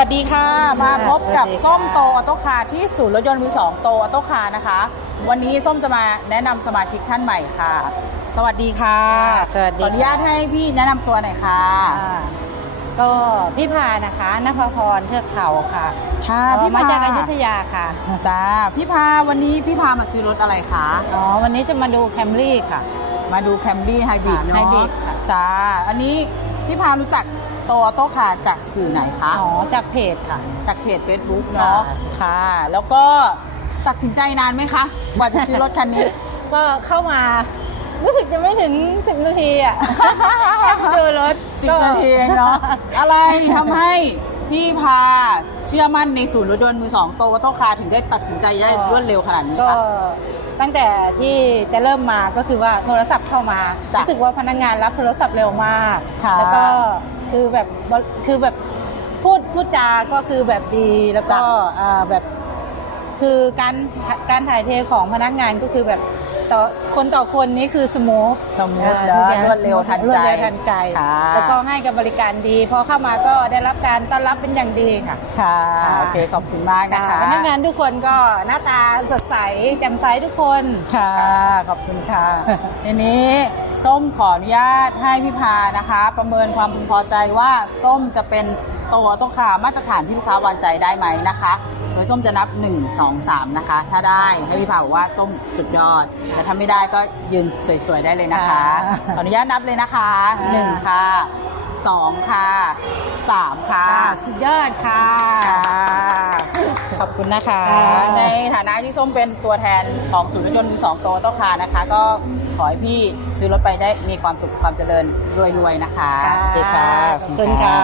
วัสดีค่ะ มาพบกับสวัสดีค่ะส้มโตออโต้คาร์ที่ศูนย์รถยนต์มือสองโตออโต้คาร์นะคะ วันนี้ส้มจะมาแนะนำสมาชิกท่านใหม่ค่ะ สวัสดีค่ะ สวัสดีขออนุญาตให้พี่แนะนำตัวหน่อยค่ะค่ะ ก็พี่พานะคะนภพรเทือกเขาค่ะ ค่ะเอ่อพี่มาพาจากอยุธยาค่ะจ้าพี่พาวันนี้พี่พามาซื้อรถอะไรคะอ๋อวันนี้จะมาดูแคมรี่ค่ะ มาดูแคมรี่ไฮบริดค่ะเนาะ Hybrid ค่ะจ้าอันนี้ พี่พารู้จักโตออโต้คาร์จากสื่อไหนคะ อ๋อ จากเพจค่ะ จากเพจ Facebook เนาะ ค่ะ ค่ะ แล้วก็ตัดสินใจนานไหมคะ กว่าจะซื้อรถคันนี้ ก็เข้ามา รู้สึกจะไม่ถึง 10 นาทีอะ แค่มาดูรถสิบก็ นาทีเองเนาะ อะไรทำให้พี่พาเชื่อมั่นในศูนย์รถยนต์มือสองโตโตคาร์ถึงได้ตัดสินใจได้ก็รวดเร็วขนาดนี้ก็คะ ตั้งแต่ที่จะเริ่มมาก็คือว่าโทรศัพท์เข้ามาจ้ะรู้สึกว่าพนักงานรับโทรศัพท์เร็วมาก ค่ะแล้วก็คือแบบคือแบบพูดพูดจาก็คือแบบดีแล้วก็อ่าแบบ คือการการถ่ายเทของพนักงานก็คือแบบต่อคนต่อคนนี้คือสมูทสมมติแล้วรวดเร็วทันรวใจดเร็วทันใจค่ะแล้วก็ให้กับบริการดี พอเข้ามาก็ได้รับการต้อนรับเป็นอย่างดีค่ะค่ะ ค่ะโอเคขอบคุณมากนะคะพนักงานทุกคนก็หน้าตาสดใสแจ่มใสทุกคนค่ะขอบคุณค่ะทีนี้ส้มขออนุญาตให้พี่พานะคะ ประเมินความพึงพอใจว่าส้มจะเป็น ตัวต้องคามาตรฐานที่ลูกค้าวางใจได้ไหมนะคะ โดยส้มจะนับ 1 2 3 นะคะ ถ้าได้ให้พี่พาบอกว่าส้มสุดยอด แต่ถ้าไม่ได้ก็ยืนสวยๆได้เลยนะคะค่ะขออนุญาตนับเลยนะคะค่ะ1ค่ะ 2 ค่ะ3ค่ะค่ะ สุดยอดค่ะ ขอบคุณนะคะค่ะในฐานะที่ส้มเป็นตัวแทนของศูนย์รถยนต์มือสองโตโต้คาร์นะคะ ก็ขอให้พี่ซื้อรถไปได้มีความสุขความเจริญรวยๆนะคะโอเคค่ะขอบคุณค่ะ